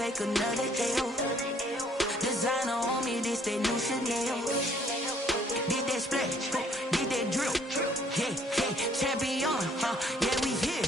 take another L. Designer on me, this that new Chanel. Did that splash, did that drill. Yeah, champion, yeah, we here.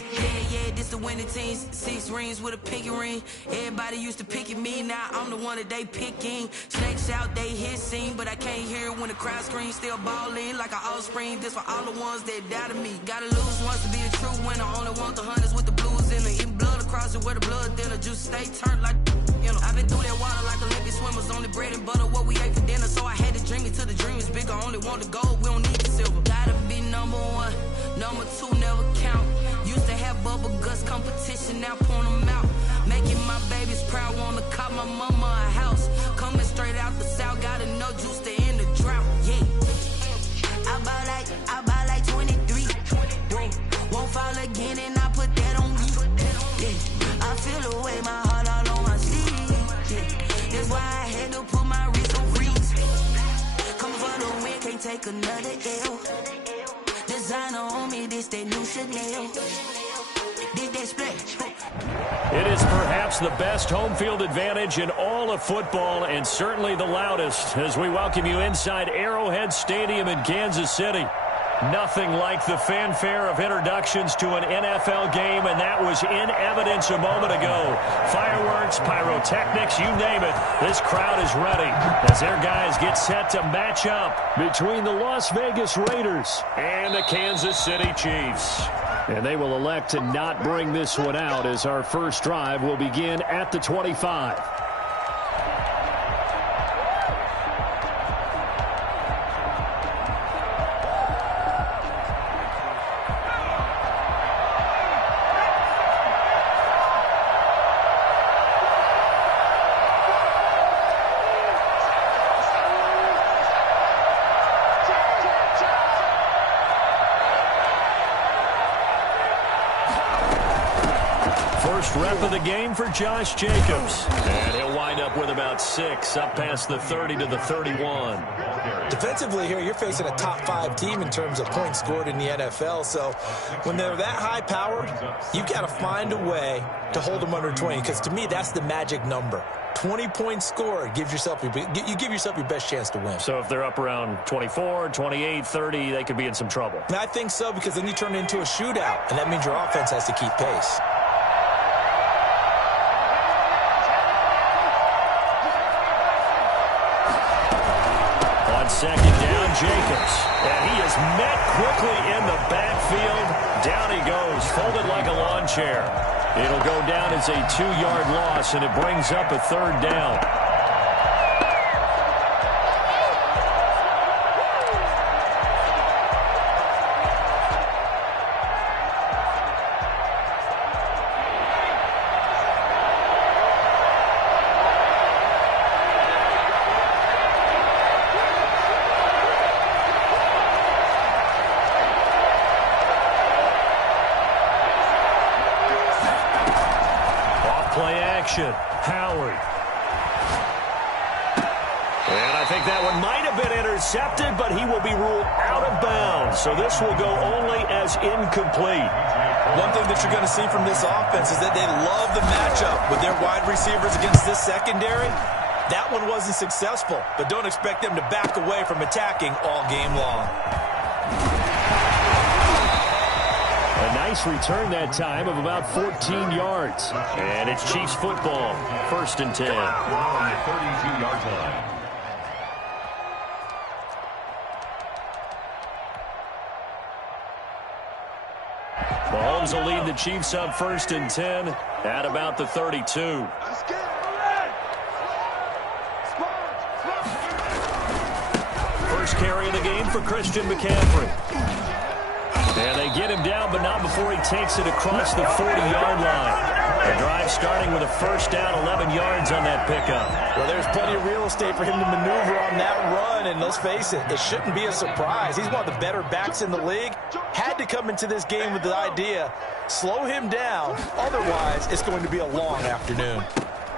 Yeah, this the winning teams. 6 rings with a pinky ring. Everybody used to pick at me, now I'm the one that they picking. Snakes out, they hit scene, but I can't hear it when the crowd screams. Still ballin' like an offspring. This for all the ones that doubted me. Gotta lose once to be a true winner. Only want the hunters with the blues in it. Eating blood across it where the blood thinner. Juice stay turned like, you know. I've been through that water like Olympic swimmers. Only bread and butter, what we ate for dinner. So I had to dream it till the dream is bigger. Only want the gold, we don't need the silver. Gotta be number 1, number 2 never count. Used to have bubble guts competition, now point them out. Making my babies proud, wanna cop my mama a house. Coming straight out the south, gotta know juice to end the drought. Yeah, I buy like 23. Won't fall again, and I put that on me. Yeah, I feel away, my heart all on my sleeve. Yeah, that's why I had to put my wrist on freeze. Come for the win, can't take another L. Designer on me, this that new Chanel. Did that splash. It is perhaps the best home field advantage in all of football, and certainly the loudest, as we welcome you inside Arrowhead Stadium in Kansas City. Nothing like the fanfare of introductions to an NFL game, and that was in evidence a moment ago. Fireworks, pyrotechnics, you name it. This crowd is ready as their guys get set to match up between the Las Vegas Raiders and the Kansas City Chiefs. And they will elect to not bring this one out as our first drive will begin at the 25. Rep of the game for Josh Jacobs. And he'll wind up with about 6, up past the 30 to the 31. Defensively here, you're facing a top 5 team in terms of points scored in the NFL. So when they're that high-powered, you've got to find a way to hold them under 20. Because to me, that's the magic number. 20 points scored, you give yourself your best chance to win. So if they're up around 24, 28, 30, they could be in some trouble. And I think so, because then you turn it into a shootout, and that means your offense has to keep pace. Second down, Jacobs. And he is met quickly in the backfield. Down he goes, folded like a lawn chair. It'll go down as a 2-yard loss, and it brings up a 3rd down. Howard. And I think that one might have been intercepted, but he will be ruled out of bounds. So this will go only as incomplete. One thing that you're going to see from this offense is that they love the matchup with their wide receivers against this secondary. That one wasn't successful, but don't expect them to back away from attacking all game long. A nice return that time of about 14 yards. And it's Chiefs football, 1st and 10. On the 32-yard line. Mahomes will lead the Chiefs up 1st and 10 at about the 32. First carry of the game for Christian McCaffrey. And they get him down, but not before he takes it across the 40-yard line. The drive starting with a 1st down, 11 yards on that pickup. Well, there's plenty of real estate for him to maneuver on that run, and let's face it, it shouldn't be a surprise. He's one of the better backs in the league. Had to come into this game with the idea, slow him down, otherwise it's going to be a long afternoon.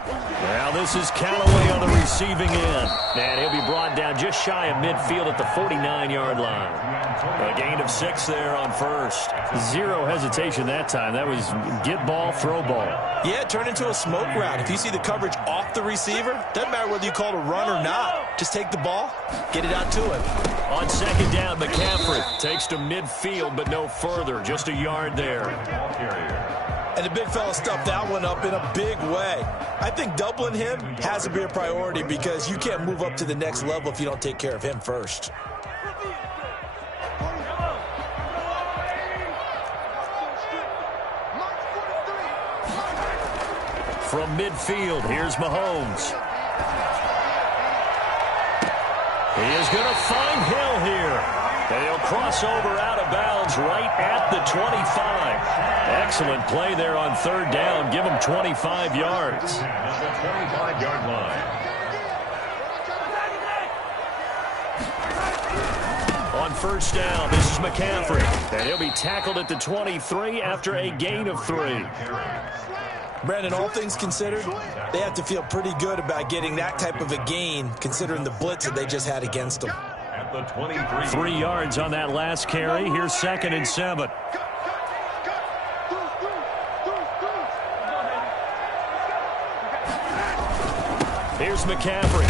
Well, this is Callaway on the receiving end. And he'll be brought down just shy of midfield at the 49-yard line. A gain of 6 there on first. Zero hesitation that time. That was get ball, throw ball. Yeah, it turned into a smoke route. If you see the coverage off the receiver, doesn't matter whether you call it a run or not. Just take the ball, get it out to him. On second down, McCaffrey takes to midfield, but no further. Just a yard there. And the big fella stuffed that one up in a big way. I think doubling him has to be a priority because you can't move up to the next level if you don't take care of him first. From midfield, here's Mahomes. He is going to find Hill here. And he'll cross over out of bounds right at the 25. Excellent play there on third down. Give him 25 yards. The 25-yard line. On first down, this is McCaffrey. And he'll be tackled at the 23 after a gain of 3. Brandon, all things considered, they have to feel pretty good about getting that type of a gain considering the blitz that they just had against them. At the 23. 3 yards on that last carry. Here's 2nd and 7. Here's McCaffrey.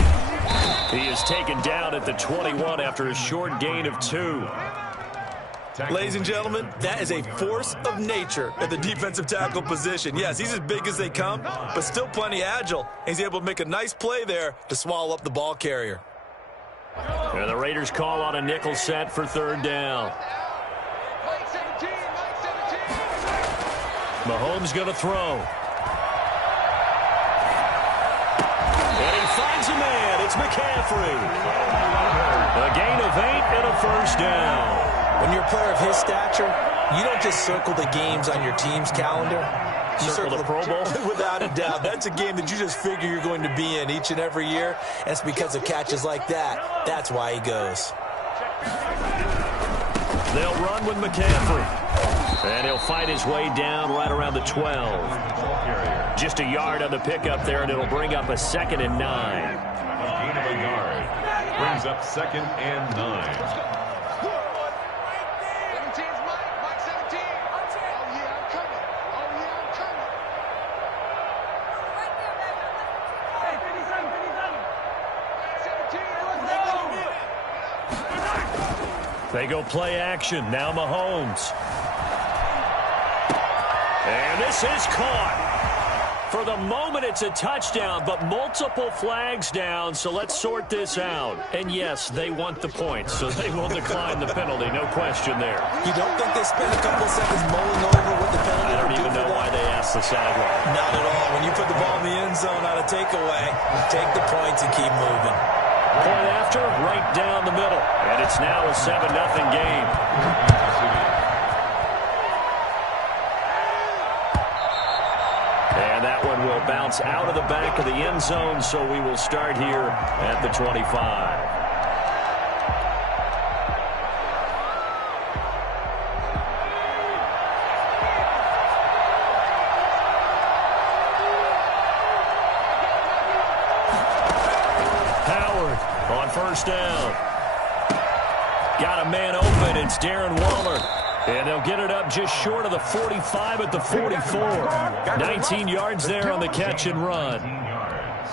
He is taken down at the 21 after a short gain of 2. Ladies and gentlemen, that is a force of nature at the defensive tackle position. Yes, he's as big as they come, but still plenty agile. He's able to make a nice play there to swallow up the ball carrier. And the Raiders call on a nickel set for third down. Mahomes going to throw. And he finds a man. It's McCaffrey. A gain of 8 and a first down. When you're a player of his stature, you don't just circle the games on your team's calendar. You circle the Pro Bowl? Without a doubt. That's a game that you just figure you're going to be in each and every year. And it's because of catches like that. That's why he goes. They'll run with McCaffrey. And he'll fight his way down right around the 12. Just a yard on the pickup there, and it'll bring up a 2nd and 9. Gain of a yard. Brings up 2nd and 9. They go play action. Now Mahomes. And this is caught. For the moment, it's a touchdown, but multiple flags down, so let's sort this out. And yes, they want the points, so they will decline the penalty. No question there. You don't think they spent a couple seconds mulling over what the penalty I don't even know why they asked the sideline. Not at all. When you put the ball in the end zone on a takeaway, take the points and keep moving. Point after, right down the middle. And it's now a 7-0 game. And that one will bounce out of the back of the end zone, so we will start here at the 25. On first down. Got a man open. It's Darren Waller. And they'll get it up just short of the 45 at the 44. 19 yards there on the catch and run.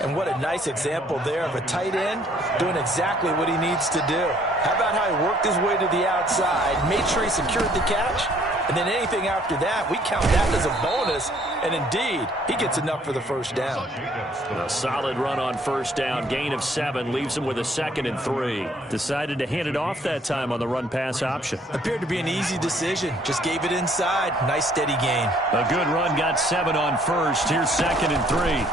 And what a nice example there of a tight end doing exactly what he needs to do. How about how he worked his way to the outside, made sure he secured the catch, and then anything after that, we count that as a bonus. And indeed, he gets enough for the first down. A solid run on first down. Gain of 7 leaves him with a 2nd and 3. Decided to hand it off that time on the run-pass option. Appeared to be an easy decision. Just gave it inside. Nice, steady gain. A good run. Got 7 on first. Here's 2nd and 3.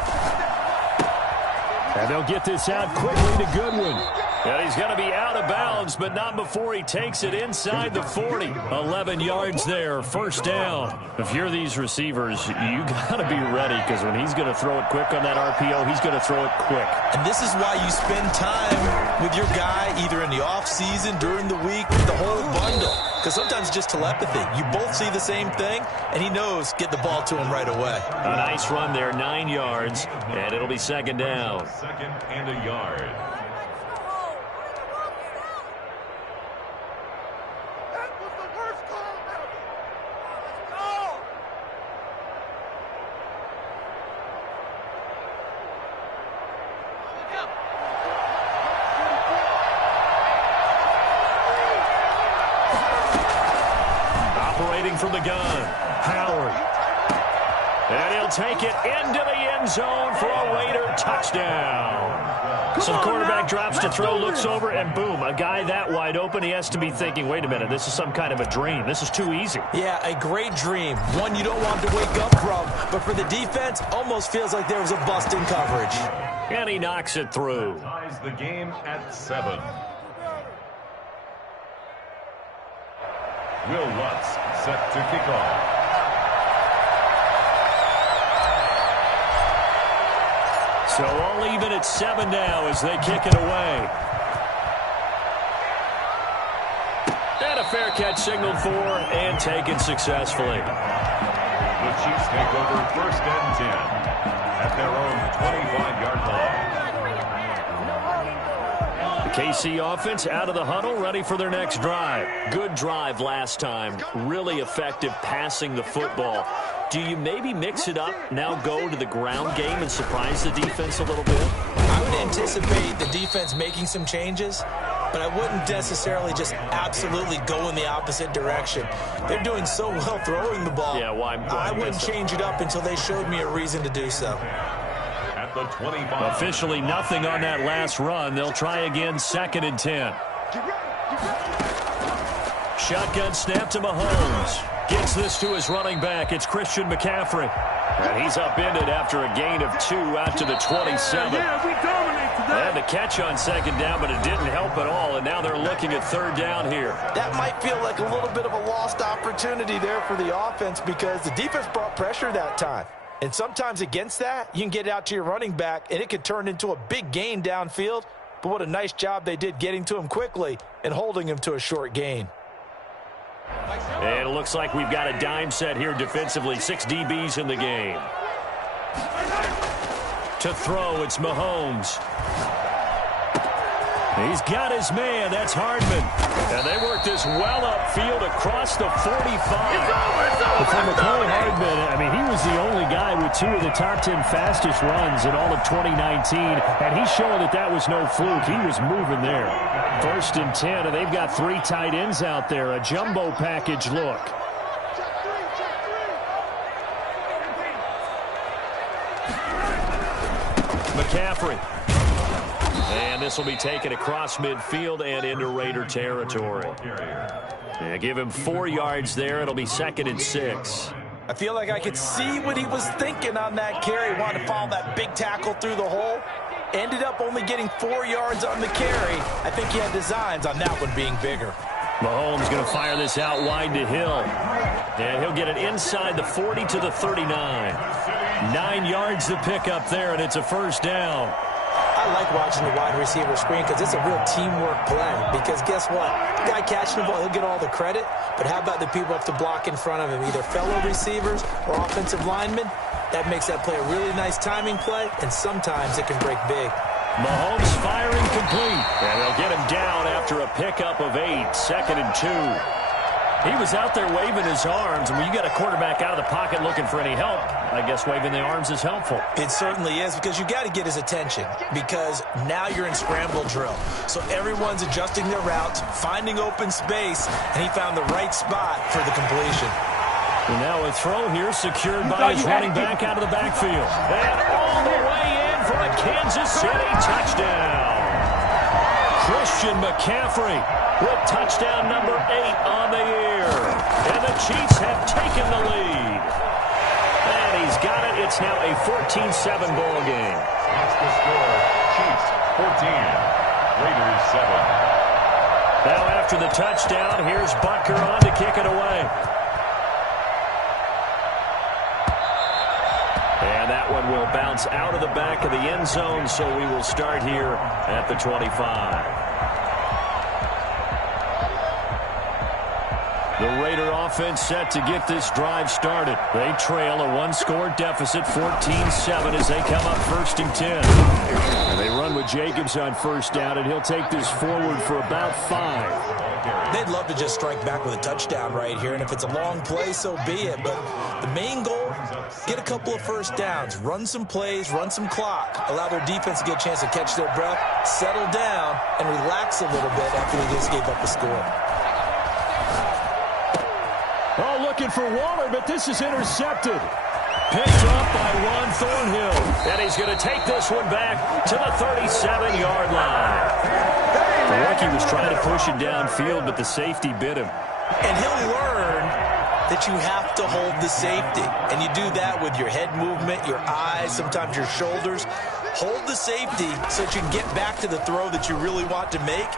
And they'll get this out quickly to Goodwin. And he's going to be out of bounds, but not before he takes it inside the 40. 11 yards there, first down. If you're these receivers, you got to be ready, because when he's going to throw it quick on that RPO, he's going to throw it quick. And this is why you spend time with your guy either in the offseason, during the week, the whole bundle. Because sometimes it's just telepathy. You both see the same thing, and he knows get the ball to him right away. A nice run there, 9 yards, and it'll be second down. Second and a yard. From the gun, Howard. And he'll take it into the end zone for a Raider touchdown. So the quarterback drops to throw, looks over, and boom, a guy that wide open, he has to be thinking, wait a minute, this is some kind of a dream. This is too easy. Yeah, a great dream. One you don't want to wake up from, but for the defense, almost feels like there was a bust in coverage. And he knocks it through. Ties the game at 7. Will Lutz set to kick off. So all even at 7 now as they kick it away. And a fair catch signaled for and taken successfully. The Chiefs take over first and 10 at their own 25-yard line. KC offense out of the huddle, ready for their next drive. Good drive last time. Really effective passing the football. Do you maybe mix it up, now go to the ground game and surprise the defense a little bit? I would anticipate the defense making some changes, but I wouldn't necessarily just absolutely go in the opposite direction. They're doing so well throwing the ball. Yeah, why I wouldn't change it up until they showed me a reason to do so. At the 25. Officially nothing on that last run. They'll try again, second and 10. Shotgun snap to Mahomes. Gets this to his running back. It's Christian McCaffrey. And he's upended after a gain of 2 out to the 27. They had the catch on second down, but it didn't help at all. And now they're looking at third down here. That might feel like a little bit of a lost opportunity there for the offense because the defense brought pressure that time. And sometimes against that, you can get it out to your running back, and it could turn into a big gain downfield. But what a nice job they did getting to him quickly and holding him to a short gain. And it looks like we've got a dime set here defensively. 6 DBs in the game. To throw, it's Mahomes. He's got his man. That's Hardman. And they work this well upfield across the 45. For McCole Hardman, I mean, he was the only guy with 2 of the top 10 fastest runs in all of 2019. And he's showing that that was no fluke. He was moving there. First and 10, and they've got 3 tight ends out there. A jumbo package look. McCaffrey. And this will be taken across midfield and into Raider territory. Yeah, give him 4 yards there. It'll be second and 6. I feel like I could see what he was thinking on that carry. Wanted to follow that big tackle through the hole. Ended up only getting 4 yards on the carry. I think he had designs on that one being bigger. Mahomes going to fire this out wide to Hill. And he'll get it inside the 40 to the 39. 9 yards to pick up there, and it's a first down. I like watching the wide receiver screen because it's a real teamwork play. Because guess what? The guy catching the ball, he'll get all the credit. But how about the people who have to block in front of him, either fellow receivers or offensive linemen? That makes that play a really nice timing play, and sometimes it can break big. Mahomes firing complete. And they'll get him down after a pickup of 8, second and 2. He was out there waving his arms, and when you get a quarterback out of the pocket looking for any help, I guess waving the arms is helpful. It certainly is, because you got to get his attention, because now you're in scramble drill. So everyone's adjusting their routes, finding open space, and he found the right spot for the completion. And now a throw here secured by his running back out of the backfield. And all the way in for a Kansas City touchdown. Christian McCaffrey with touchdown number 8 on the year. And the Chiefs have taken the lead. And he's got it. It's now a 14-7 ball game. That's the score. Chiefs 14. Raiders 7. touchdown. Here's Butker on to kick it away. And that one will bounce out of the back of the end zone, so we will start here at the 25. The Raider offense set to get this drive started. They trail a one-score deficit, 14-7, as they come up 1st and 10. And they run with Jacobs on first down, and he'll take this forward for about 5. They'd love to just strike back with a touchdown right here, and if it's a long play, so be it. But the main goal, get a couple of first downs, run some plays, run some clock, allow their defense to get a chance to catch their breath, settle down, and relax a little bit after they just gave up a score. Oh, looking for Waller, but this is intercepted. Picked up by Juan Thornhill. And he's going to take this one back to the 37-yard line. The rookie was trying to push it downfield, but the safety bit him. And he'll learn that you have to hold the safety. And you do that with your head movement, your eyes, sometimes your shoulders. Hold the safety so that you can get back to the throw that you really want to make.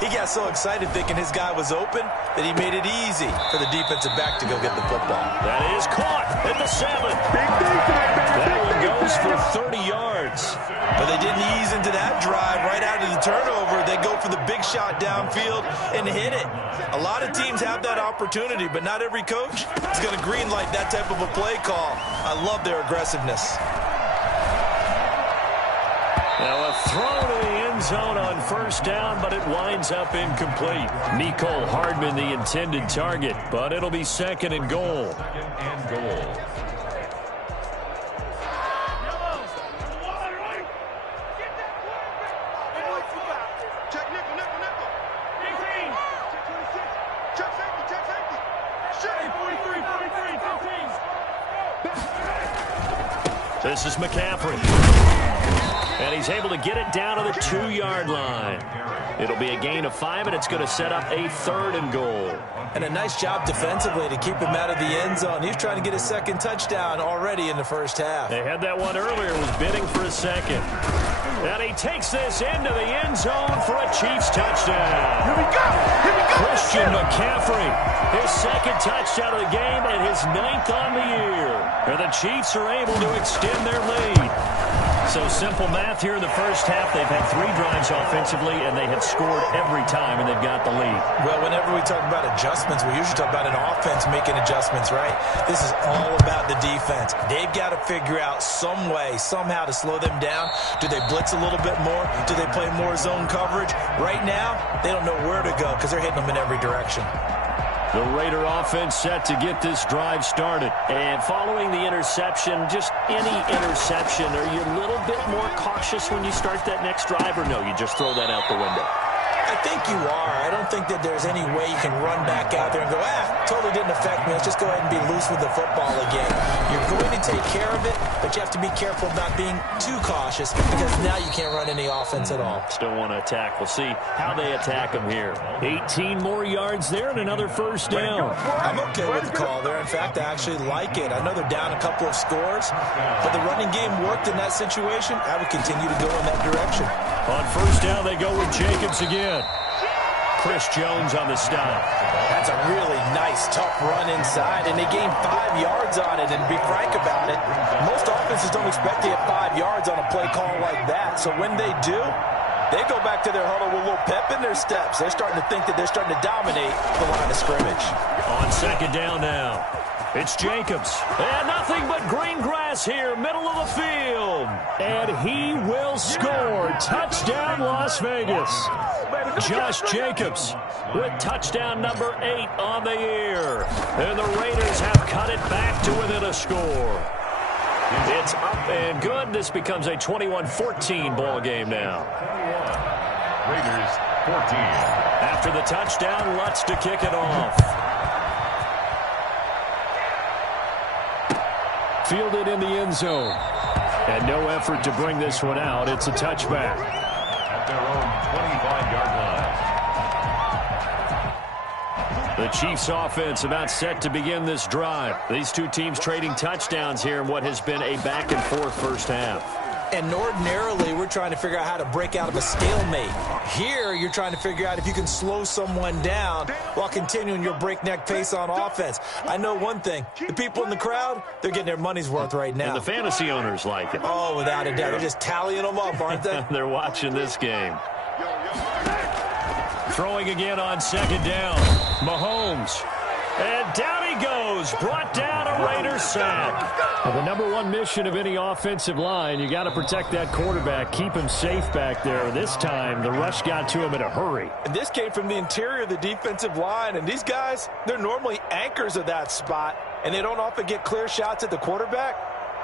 He got so excited thinking his guy was open that he made it easy for the defensive back to go get the football. That is caught at the 7. That one goes for 30 yards. But they didn't ease into that drive right out of the turnover. They go for the big shot downfield and hit it. A lot of teams have that opportunity, but not every coach is going to greenlight that type of a play call. I love their aggressiveness. Now a throw to the end zone on first down, but it winds up incomplete. Mecole Hardman the intended target, but it'll be 2nd and goal. This is McCaffrey. And he's able to get it down to the 2-yard line. It'll be a gain of 5, and it's going to set up a 3rd and goal. And a nice job defensively to keep him out of the end zone. He's trying to get his 2nd touchdown already in the first half. They had that one earlier, was bidding for a 2nd. And he takes this into the end zone for a Chiefs touchdown. Here we go! Here we go! Christian McCaffrey, his 2nd touchdown of the game and his 9th on the year. And the Chiefs are able to extend their lead. So simple math here in the first half. They've had 3 drives offensively, and they have scored every time, and they've got the lead. Well, whenever we talk about adjustments, we usually talk about an offense making adjustments, right? This is all about the defense. They've got to figure out some way, somehow to slow them down. Do they blitz a little bit more? Do they play more zone coverage? Right now, they don't know where to go because they're hitting them in every direction. The Raider offense set to get this drive started. And following the interception, just any interception, are you a little bit more cautious when you start that next drive, or no, you just throw that out the window? I think you are. I don't think that there's any way you can run back out there and go, totally didn't affect me. Let's just go ahead and be loose with the football again. You're going to take care of it, but you have to be careful about being too cautious because now you can't run any offense at all. Still want to attack. We'll see how they attack them here. 18 more yards there and another first down. I'm okay with the call there. In fact, I actually like it. I know they're down a couple of scores, but the running game worked in that situation. I would continue to go in that direction. On first down, they go with Jacobs again. Chris Jones on the stop. That's a really nice, tough run inside, and they gained 5 yards on it. And to be frank about it, most offenses don't expect to get 5 yards on a play call like that. So when they do, they go back to their huddle with a little pep in their steps. They're starting to think that they're starting to dominate the line of scrimmage. On second down now, it's Jacobs. And nothing but green grass here, middle of the field. And he will score. Touchdown, Las Vegas. Josh Jacobs with touchdown number 8 on the year. And the Raiders have cut it back to within a score. It's up and good. This becomes a 21-14 ball game now. Raiders 14. After the touchdown, Lutz to kick it off. Fielded in the end zone. And no effort to bring this one out. It's a touchback. At their own 25-yard line. The Chiefs offense about set to begin this drive. These two teams trading touchdowns here in what has been a back-and-forth first half. And ordinarily, we're trying to figure out how to break out of a stalemate. Here, you're trying to figure out if you can slow someone down while continuing your breakneck pace on offense. I know one thing. The people in the crowd, they're getting their money's worth right now. And the fantasy owners like it. Oh, without a doubt. They're just tallying them up, aren't they? They're watching this game. Throwing again on second down. Mahomes. And down he goes. Brought down a Raiders sack. Well, the number one mission of any offensive line, you got to protect that quarterback, keep him safe back there. This time, the rush got to him in a hurry. And this came from the interior of the defensive line. And these guys, they're normally anchors of that spot, and they don't often get clear shots at the quarterback.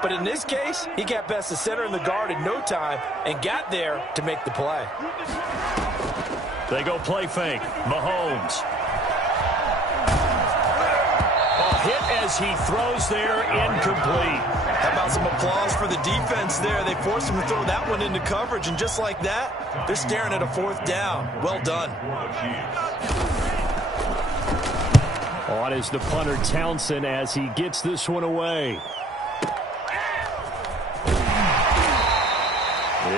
But in this case, he got past the center and the guard in no time and got there to make the play. They go play fake. Mahomes. Hit as he throws there, incomplete. How about some applause for the defense there? They forced him to throw that one into coverage, and just like that, they're staring at a fourth down. Well done. On is the punter Townsend as he gets this one away.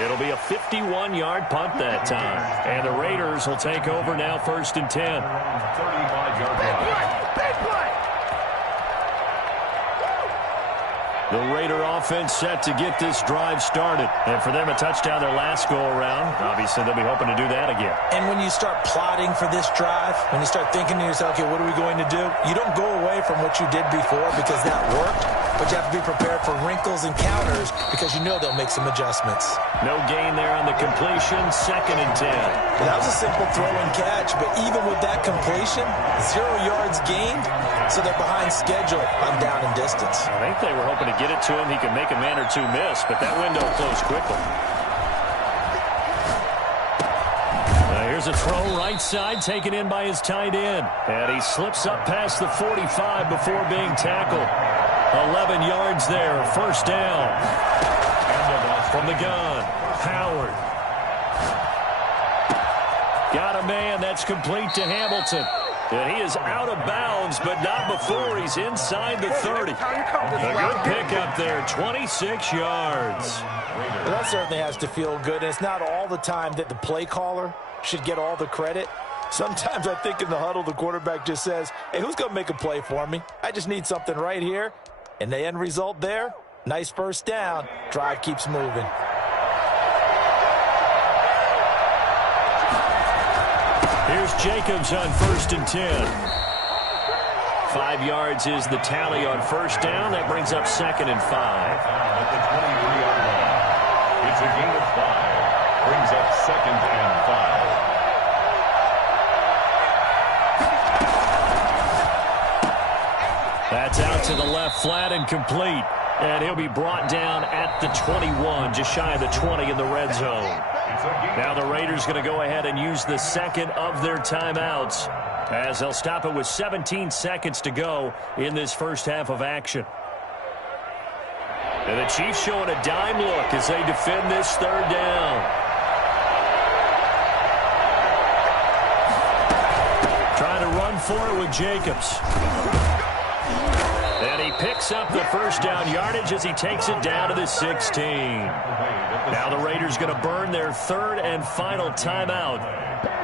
It'll be a 51-yard punt that time. And the Raiders will take over now, 1st and 10. 35-yard line. The Raider offense set to get this drive started. And for them, a touchdown their last go-around. Obviously, they'll be hoping to do that again. And when you start plotting for this drive, when you start thinking to yourself, okay, what are we going to do? You don't go away from what you did before because that worked, but you have to be prepared for wrinkles and counters because you know they'll make some adjustments. No gain there on the completion, 2nd and 10. Well, that was a simple throw and catch, but even with that completion, 0 yards gained, so they're behind schedule on down and distance. I think they were hoping to get it to him. He could make a man or two miss, but that window closed quickly. Here's a throw right side taken in by his tight end. And he slips up past the 45 before being tackled. 11 yards there, 1st down. From the gun, Howard. Got a man, that's complete to Hamilton. And he is out of bounds, but not before he's inside the 30. A good pickup there, 26 yards. Well, that certainly has to feel good. And it's not all the time that the play caller should get all the credit. Sometimes I think in the huddle, the quarterback just says, hey, who's going to make a play for me? I just need something right here. And the end result there, nice 1st down. Drive keeps moving. Here's Jacobs on 1st and 10. 5 yards is the tally on 1st down. That brings up 2nd and 5. At the 23-yard line. It's a gain of 5. Brings up 2nd and 5. That's out to the left, flat and complete. And he'll be brought down at the 21, just shy of the 20 in the red zone. Now the Raiders going to go ahead and use the 2nd of their timeouts as they'll stop it with 17 seconds to go in this first half of action. And the Chiefs showing a dime look as they defend this 3rd down. Trying to run for it with Jacobs. And he picks up the 1st down yardage as he takes it down to the 16. Now the Raiders going to burn their 3rd and final timeout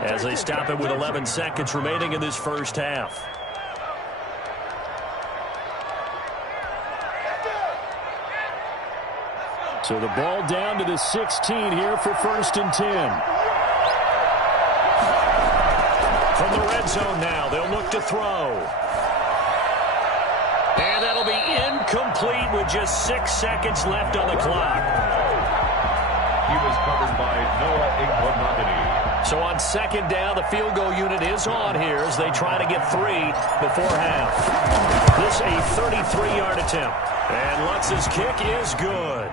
as they stop it with 11 seconds remaining in this first half. So the ball down to the 16 here for 1st and 10. From the red zone now, they'll look to throw. And that'll be incomplete with just 6 seconds left on the clock. He was covered by Noah Igbenogany. So on 2nd down, the field goal unit is on here as they try to get 3 before half. This a 33-yard attempt. And Lutz's kick is good.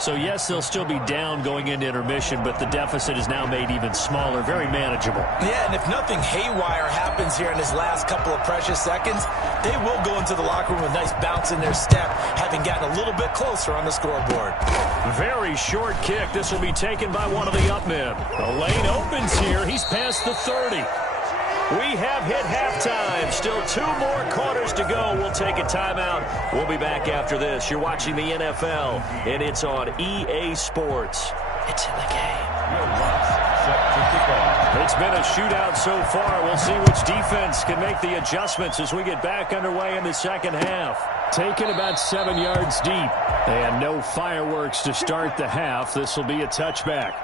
So, yes, they'll still be down going into intermission, but the deficit is now made even smaller, very manageable. Yeah, and if nothing haywire happens here in his last couple of precious seconds, they will go into the locker room with a nice bounce in their step, having gotten a little bit closer on the scoreboard. Very short kick. This will be taken by one of the up men. The lane opens here. He's past the 30. We have hit halftime. Still 2 more quarters to go. We'll take a timeout. We'll be back after this. You're watching the NFL, and it's on EA Sports. It's in the game. It's been a shootout so far. We'll see which defense can make the adjustments as we get back underway in the second half. Taken about 7 yards deep. And no fireworks to start the half. This will be a touchback.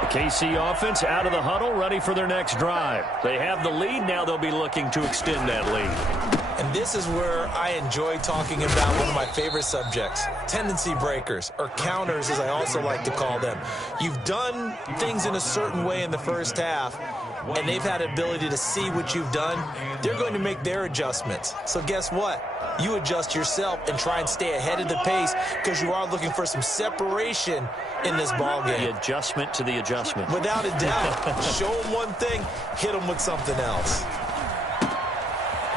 The KC offense out of the huddle, ready for their next drive. They have the lead. Now they'll be looking to extend that lead. And this is where I enjoy talking about one of my favorite subjects, tendency breakers, or counters as I also like to call them. You've done things in a certain way in the first half, and they've had the ability to see what you've done. They're going to make their adjustments. So guess what? You adjust yourself and try and stay ahead of the pace because you are looking for some separation in this ball game. The adjustment to the adjustment. Without a doubt. Show them one thing, hit them with something else.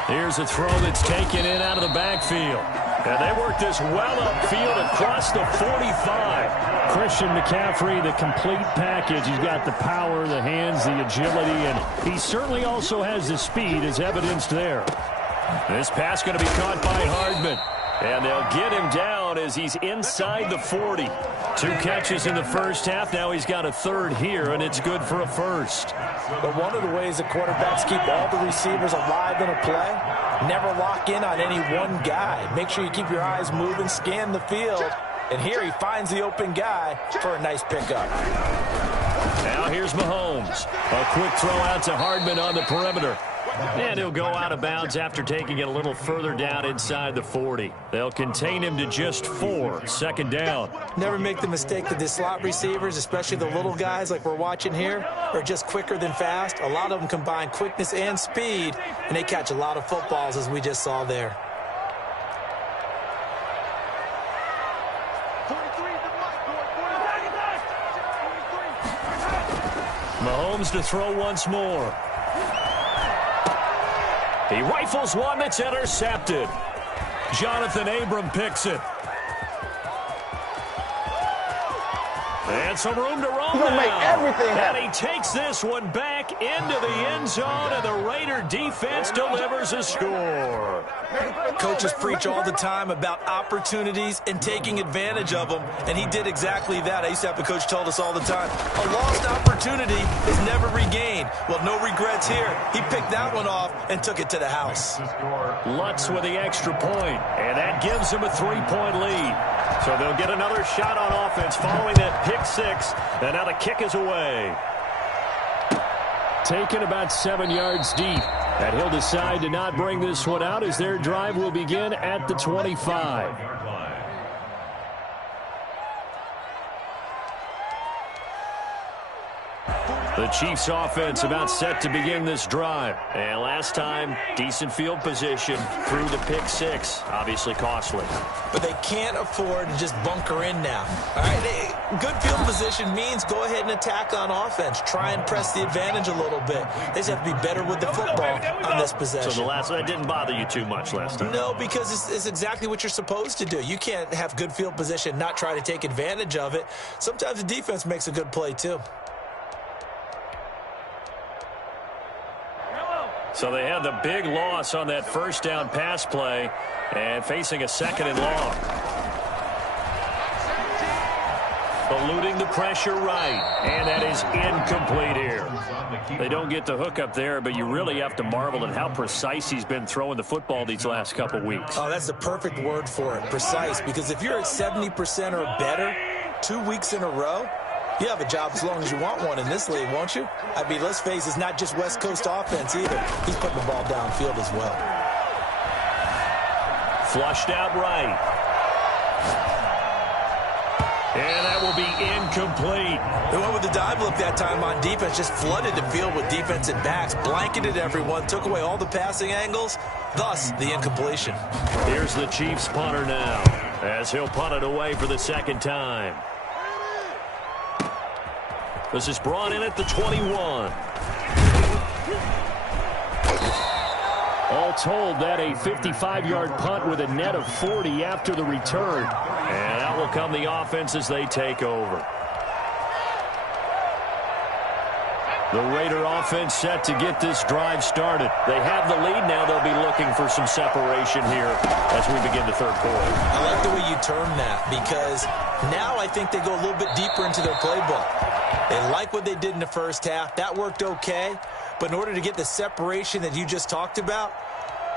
Here's a throw that's taken in out of the backfield. And they work this well upfield across the 45. Christian McCaffrey, the complete package. He's got the power, the hands, the agility, and he certainly also has the speed as evidenced there. This pass going to be caught by Hardman. And they'll get him down as he's inside the 40. 2 catches in the first half. Now he's got a third here, and it's good for a first. But one of the ways the quarterbacks keep all the receivers alive in a play, never lock in on any one guy. Make sure you keep your eyes moving, scan the field. And here he finds the open guy for a nice pickup. Now here's Mahomes. A quick throw out to Hardman on the perimeter. And he'll go out of bounds after taking it a little further down inside the 40. They'll contain him to just 4. Second down. Never make the mistake that the slot receivers, especially the little guys like we're watching here, are just quicker than fast. A lot of them combine quickness and speed, and they catch a lot of footballs as we just saw there. Mahomes to throw once more. He rifles one that's intercepted. Jonathan Abram picks it. And some room to roam now. Make everything happen. And he takes this one back into the end zone, and the Raider defense delivers a score. Coaches preach all the time about opportunities and taking advantage of them, and he did exactly that. I used to have a coach told us all the time, a lost opportunity is never regained. Well, no regrets here. He picked that one off and took it to the house. Lutz with the extra point, and that gives him a 3-point lead. So they'll get another shot on offense following that pick 6, and now the kick is away. Taken about 7 yards deep. And he'll decide to not bring this one out as their drive will begin at the 25. The Chiefs offense about set to begin this drive. And last time, decent field position through the pick 6. Obviously costly. But they can't afford to just bunker in now. All right, good field position means go ahead and attack on offense. Try and press the advantage a little bit. They just have to be better with the football on this possession. So that didn't bother you too much last time? No, because it's exactly what you're supposed to do. You can't have good field position, not try to take advantage of it. Sometimes the defense makes a good play too. So they had the big loss on that first down pass play and facing a 2nd and long. Eluding the pressure right, and that is incomplete here. They don't get the hook up there, but you really have to marvel at how precise he's been throwing the football these last couple weeks. Oh, that's the perfect word for it, precise, because if you're at 70% or better 2 weeks in a row, you have a job as long as you want one in this league, won't you? I mean, let's face it, it's not just West Coast offense either. He's putting the ball downfield as well. Flushed out right. And that will be incomplete. They went with the dive look that time on defense, just flooded the field with defensive backs, blanketed everyone, took away all the passing angles, thus the incompletion. Here's the Chiefs punter now, as he'll punt it away for the 2nd time. This is brought in at the 21. All told, that a 55-yard punt with a net of 40 after the return. And out will come the offense as they take over. The Raider offense set to get this drive started. They have the lead now. They'll be looking for some separation here as we begin the third quarter. I like the way you term that because now I think they go a little bit deeper into their playbook. They like what they did in the first half. That worked okay. But in order to get the separation that you just talked about,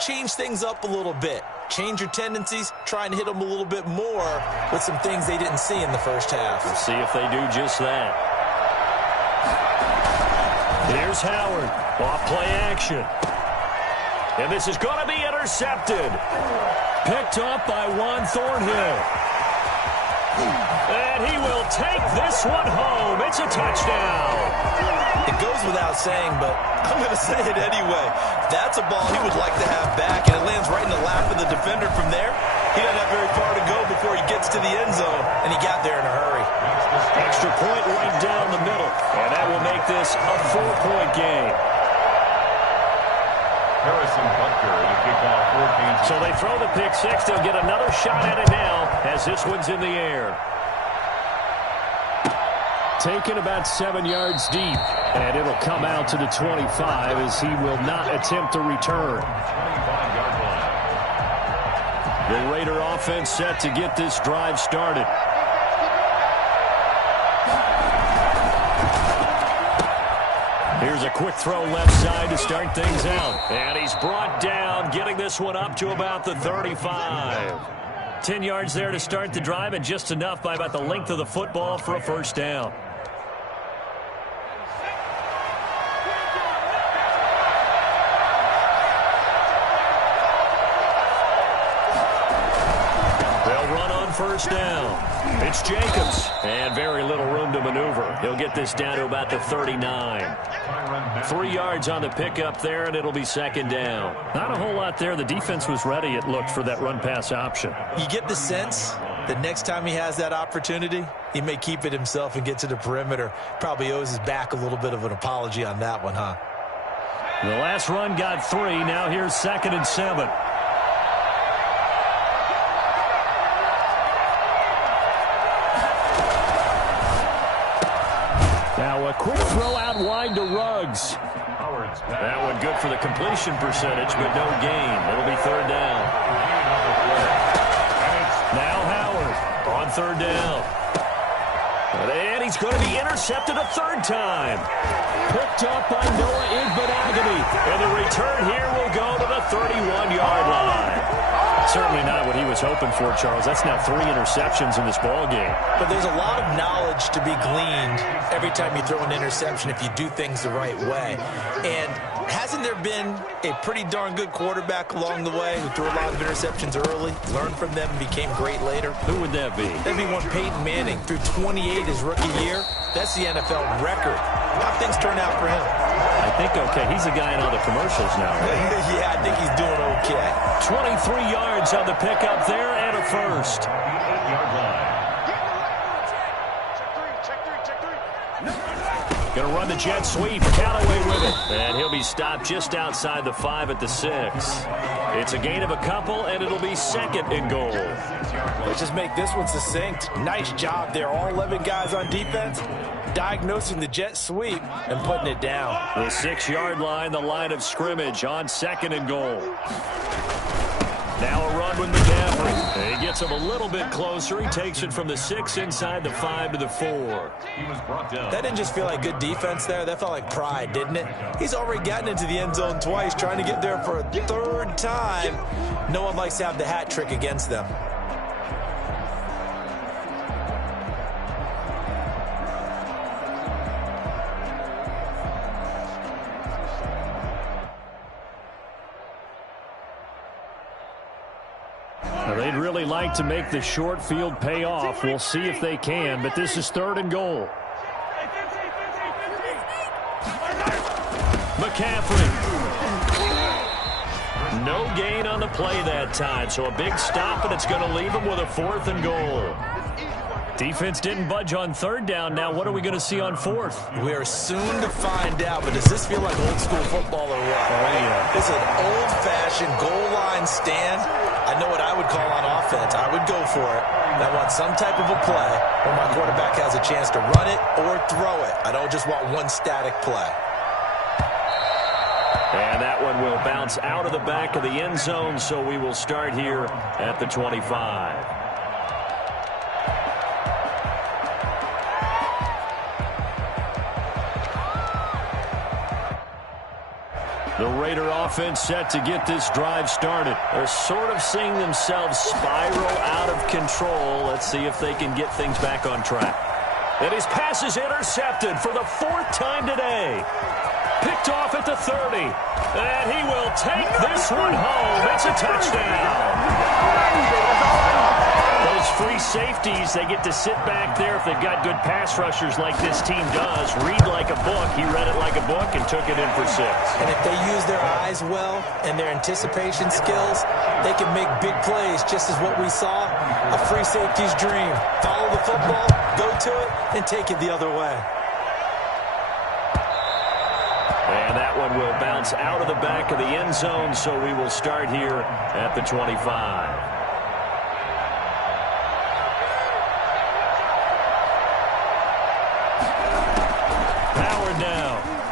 change things up a little bit. Change your tendencies, try and hit them a little bit more with some things they didn't see in the first half. We'll see if they do just that. Here's Howard, off play action. And this is going to be intercepted. Picked up by Juan Thornhill. And he will take this one home. It's a touchdown. It goes without saying, but I'm going to say it anyway. That's a ball he would like to have back, and it lands right in the lap of the defender from there. He doesn't have very far to go before he gets to the end zone, and he got there in a hurry. Extra point right down the middle, and that will make this a 4-point game. Harrison Butker to kick off for Kansas. So they throw the pick six. They'll get another shot at it now as this one's in the air. Taken about 7 yards deep, and it'll come out to the 25 as he will not attempt to return. 25-yard line. The Raider offense set to get this drive started. Here's a quick throw left side to start things out. And he's brought down, getting this one up to about the 35. 10 yards there to start the drive, and just enough by about the length of the football for a first down. They'll run on first down. It's Jacobs, and very little room to maneuver. He'll get this down to about the 39. 3 yards on the pickup there, and it'll be second down. Not a whole lot there. The defense was ready, it looked, for that run-pass option. You get the sense that next time he has that opportunity, he may keep it himself and get to the perimeter. Probably owes his back a little bit of an apology on that one, huh? The last run got 3. Now here's 2nd and 7. Now a quick throw out wide to Ruggs. That one good for the completion percentage, but no gain. It'll be third down. Now Howard on third down. And he's going to be intercepted a third time. Picked up by Noah Igbenogany. And the return here will go to the 31-yard line. Certainly not what he was hoping for, Charles. That's now 3 interceptions in this ball game. But there's a lot of knowledge to be gleaned every time you throw an interception if you do things the right way. And hasn't there been a pretty darn good quarterback along the way who threw a lot of interceptions early, learned from them, and became great later? Who would that be? That'd be one Peyton Manning. Threw 28 his rookie year. That's the NFL record. How things turn out for him? I think okay. He's a guy in all the commercials now, right? Yeah, I think he's doing okay. 23 yards on the pickup there and a first. 8-yard line. Going to run the jet sweep. Callaway with it. And he'll be stopped just outside the 5 at the 6. It's a gain of a couple, and it'll be 2nd and goal. Let's just make this one succinct. Nice job there. All 11 guys on defense diagnosing the jet sweep and putting it down. The 6-yard line, the line of scrimmage on 2nd and goal. Now a run with McCaffrey. He gets him a little bit closer. He takes it from the 6 inside the 5 to the 4. He was brought down. That didn't just feel like good defense there. That felt like pride, didn't it? He's already gotten into the end zone twice, trying to get there for a 3rd time. No one likes to have the hat trick against them. They'd really like to make the short field pay off. We'll see if they can, but this is 3rd and goal. McCaffrey. No gain on the play that time, so a big stop, and it's going to leave him with a 4th and goal. Defense didn't budge on 3rd down. Now what are we going to see on 4th? We are soon to find out, but does this feel like old school football or what? Oh, yeah. This is an old-fashioned goal line stand. I know what I would call on offense. I would go for it. I want some type of a play where my quarterback has a chance to run it or throw it. I don't just want one static play. And that one will bounce out of the back of the end zone, so we will start here at the 25. The Raider offense set to get this drive started. They're sort of seeing themselves spiral out of control. Let's see if they can get things back on track. And his pass is intercepted for the 4th time today. Picked off at the 30. And he will take this one home. It's a touchdown. Those free safeties, they get to sit back there if they've got good pass rushers like this team does. Read like a book. He read it like a book and took it in for 6. And if they use their eyes well and their anticipation skills, they can make big plays, just as what we saw. A free safety's dream. Follow the football, go to it, and take it the other way. And that one will bounce out of the back of the end zone, so we will start here at the 25.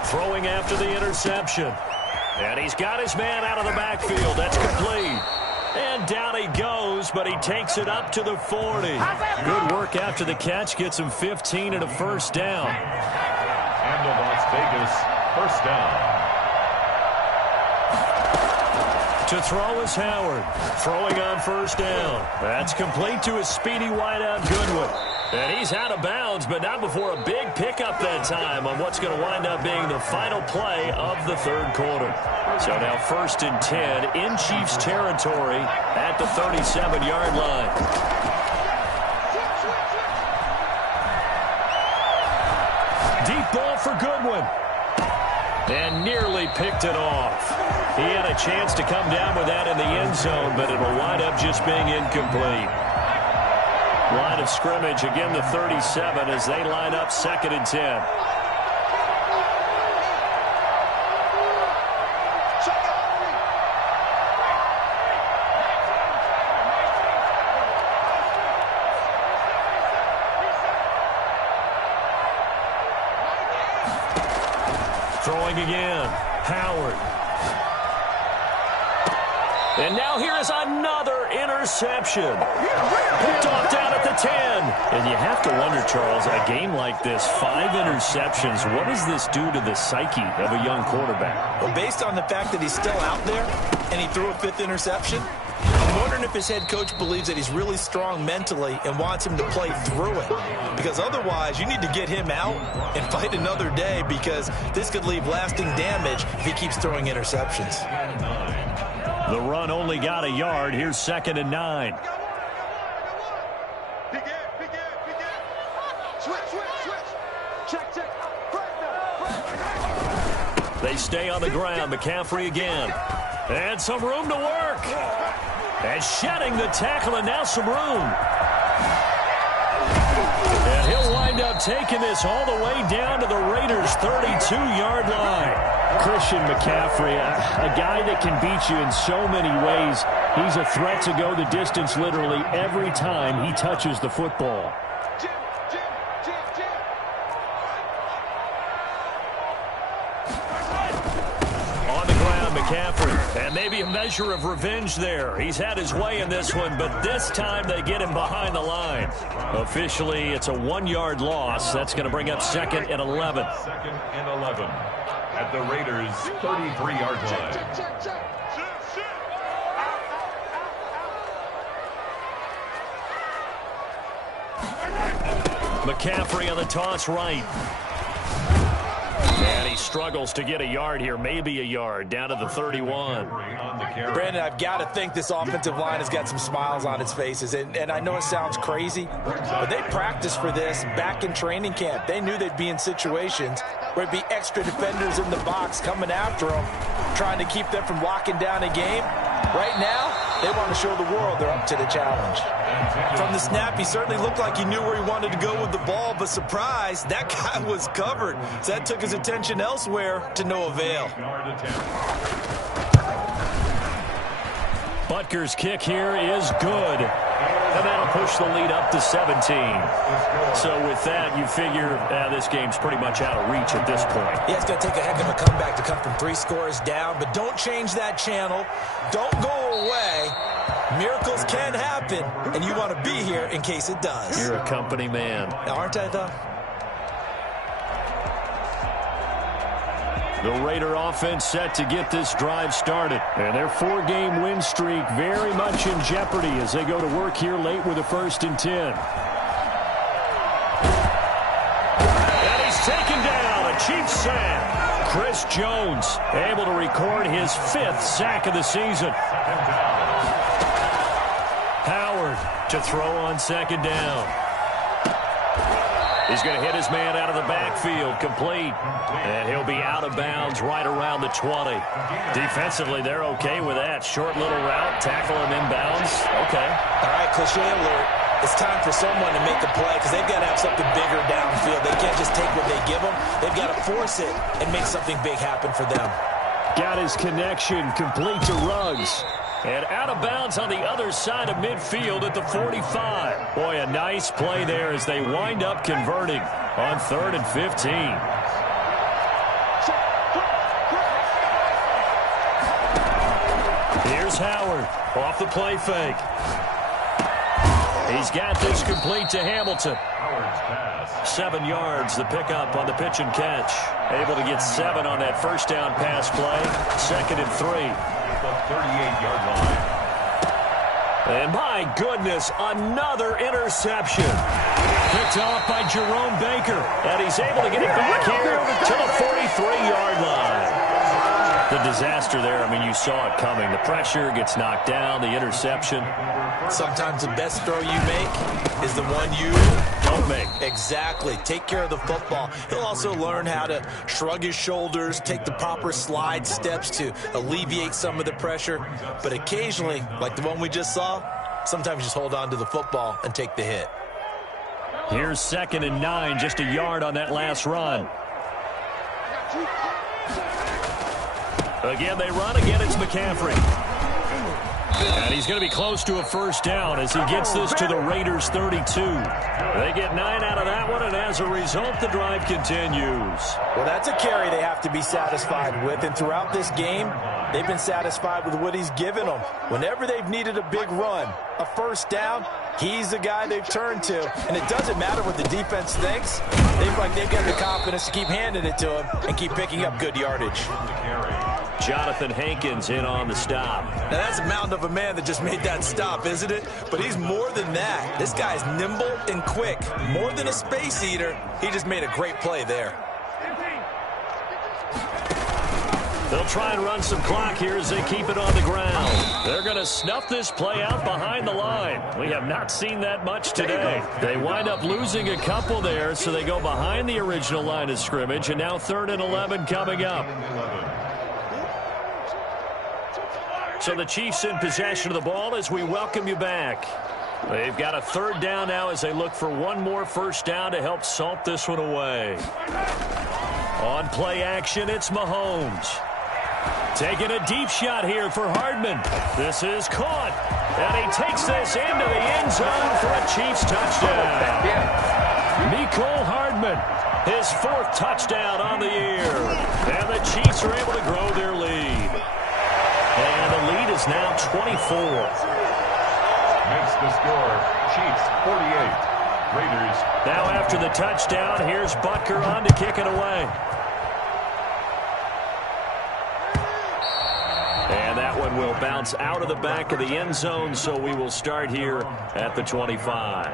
Throwing after the interception. And he's got his man out of the backfield. That's complete. And down he goes, but he takes it up to the 40. Good work after the catch. Gets him 15 and a first down. And the Las Vegas first down. To throw is Howard. Throwing on first down. That's complete to his speedy wideout Goodwin. And he's out of bounds, but not before a big pickup that time on what's going to wind up being the final play of the 3rd quarter. So now 1st and 10 in Chiefs territory at the 37-yard line. Deep ball for Goodwin. And nearly picked it off. He had a chance to come down with that in the end zone, but it'll wind up just being incomplete. Line of scrimmage, again the 37 as they line up 2nd and 10. Throwing again, Howard. And now here is another interception. Picked off down at the 10. And you have to wonder, Charles, a game like this, 5 interceptions, what does this do to the psyche of a young quarterback? Well, based on the fact that he's still out there and he threw a 5th interception, I'm wondering if his head coach believes that he's really strong mentally and wants him to play through it. Because otherwise, you need to get him out and fight another day, because this could leave lasting damage if he keeps throwing interceptions. The run only got a yard. Here's 2nd and 9. They stay on the ground. McCaffrey again. And some room to work. And shedding the tackle, and now some room. And he'll wind up taking this all the way down to the Raiders' 32-yard line. Christian McCaffrey, a guy that can beat you in so many ways. He's a threat to go the distance literally every time he touches the football. On the ground, McCaffrey. And maybe a measure of revenge there. He's had his way in this one, but this time they get him behind the line. Officially, it's a 1-yard loss. That's going to bring up 2nd and 11. 2nd and 11 at the Raiders' 33-yard line. McCaffrey on the toss right. And he struggles to get a yard here, maybe a yard, down to the 31. Brandon, I've got to think this offensive line has got some smiles on its faces. And I know it sounds crazy, but they practiced for this back in training camp. They knew they'd be in situations where it'd be extra defenders in the box coming after them, trying to keep them from locking down a game. Right now, they want to show the world they're up to the challenge. From the snap, he certainly looked like he knew where he wanted to go with the ball, but surprise, that guy was covered. So that took his attention elsewhere to no avail. Butker's kick here is good. And that'll push the lead up to 17. So with that, you figure this game's pretty much out of reach at this point. Yeah, it's going to take a heck of a comeback to come from 3 scores down, but don't change that channel. Don't go away. Miracles can happen, and you want to be here in case it does. You're a company man. Aren't I, though? The Raider offense set to get this drive started. And their 4-game win streak very much in jeopardy as they go to work here late with a 1st and 10. And he's taken down. A Chiefs sack. Chris Jones able to record his 5th sack of the season. Howard to throw on 2nd down. He's going to hit his man out of the backfield, complete. And he'll be out of bounds right around the 20. Defensively, they're okay with that. Short little route, tackle him inbounds. Okay. All right, cliche alert. It's time for someone to make a play because they've got to have something bigger downfield. They can't just take what they give them. They've got to force it and make something big happen for them. Got his connection, complete to Ruggs. And out of bounds on the other side of midfield at the 45. Boy, a nice play there as they wind up converting on 3rd and 15. Here's Howard off the play fake. He's got this complete to Hamilton. 7 yards, the pickup on the pitch and catch. Able to get 7 on that 1st down pass play. 2nd and 3. 38-yard line. And my goodness, another interception. Picked off by Jerome Baker. And he's able to get it back here to the 43-yard line. The disaster there, I mean, you saw it coming. The pressure gets knocked down, the interception. Sometimes the best throw you make is the one you don't make. Exactly. Take care of the football. He'll also learn how to shrug his shoulders, take the proper slide steps to alleviate some of the pressure. But occasionally, like the one we just saw, sometimes just hold on to the football and take the hit. Here's 2nd and 9, just a yard on that last run. Again, they run. Again, it's McCaffrey. And he's going to be close to a 1st down as he gets this to the Raiders' 32. They get 9 out of that one, and as a result, the drive continues. Well, that's a carry they have to be satisfied with, and throughout this game, they've been satisfied with what he's given them. Whenever they've needed a big run, a 1st down, he's the guy they've turned to. And it doesn't matter what the defense thinks. They've got the confidence to keep handing it to him and keep picking up good yardage. Jonathan Hankins in on the stop. Now, that's a mountain of a man that just made that stop, isn't it? But he's more than that. This guy's nimble and quick. More than a space eater, he just made a great play there. They'll try and run some clock here as they keep it on the ground. They're going to snuff this play out behind the line. We have not seen that much today. They wind up losing a couple there, so they go behind the original line of scrimmage, and now 3rd and 11 coming up. So the Chiefs in possession of the ball as we welcome you back. They've got a 3rd down now as they look for one more 1st down to help salt this one away. On play action, it's Mahomes. Taking a deep shot here for Hardman. This is caught. And he takes this into the end zone for a Chiefs touchdown. Mecole Hardman, his 4th touchdown on the year. And the Chiefs are able to grow their lead. And the lead is now 24. Makes the score, Chiefs 48, Raiders. Now after the touchdown, here's Butker on to kick it away. And that one will bounce out of the back of the end zone, so we will start here at the 25.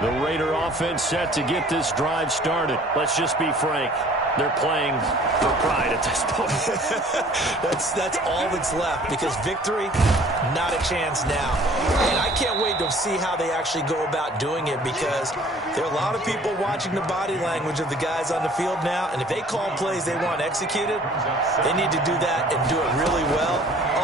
The Raider offense set to get this drive started. Let's just be frank. They're playing for pride at this point. That's all that's left, because victory, not a chance now. And I can't wait to see how they actually go about doing it, because there are a lot of people watching the body language of the guys on the field now, and if they call plays they want executed, they need to do that and do it really well.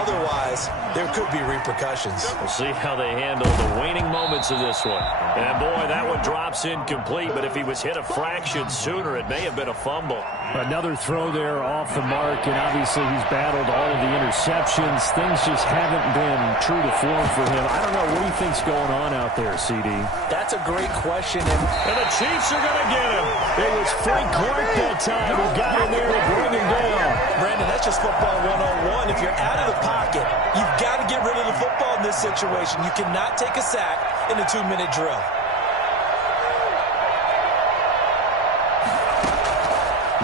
Otherwise, there could be repercussions. We'll see how they handle the waning moments of this one. And, boy, that one drops incomplete, but if he was hit a fraction sooner, it may have been a fumble. Another throw there off the mark, and obviously he's battled all of the interceptions. Things just haven't been true to form for him. I don't know. What do you think's going on out there, CD? That's a great question. And the Chiefs are going to get him. It was Frank Clark that time who got in there to bring him down. Brandon, that's just football 101. If you're out of the pocket, you've got to get rid of the football in this situation. You cannot take a sack in a 2-minute drill.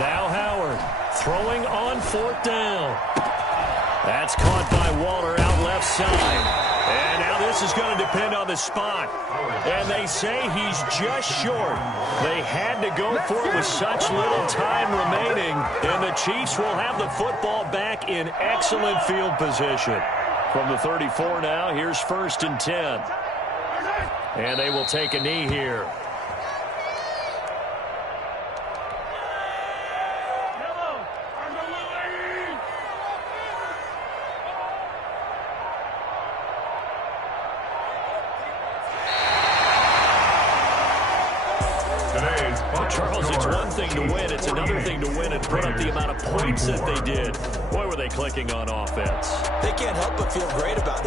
Now Howard throwing on 4th down. That's caught by Waller out left side. And now this is going to depend on the spot. And they say he's just short. They had to go for it with such little time remaining. And the Chiefs will have the football back in excellent field position. From the 34 now, here's 1st and 10. And they will take a knee here. Charles, it's one thing to win. It's another thing to win and put up the amount of points that they did. Boy, were they clicking on offense. They can't help but feel great about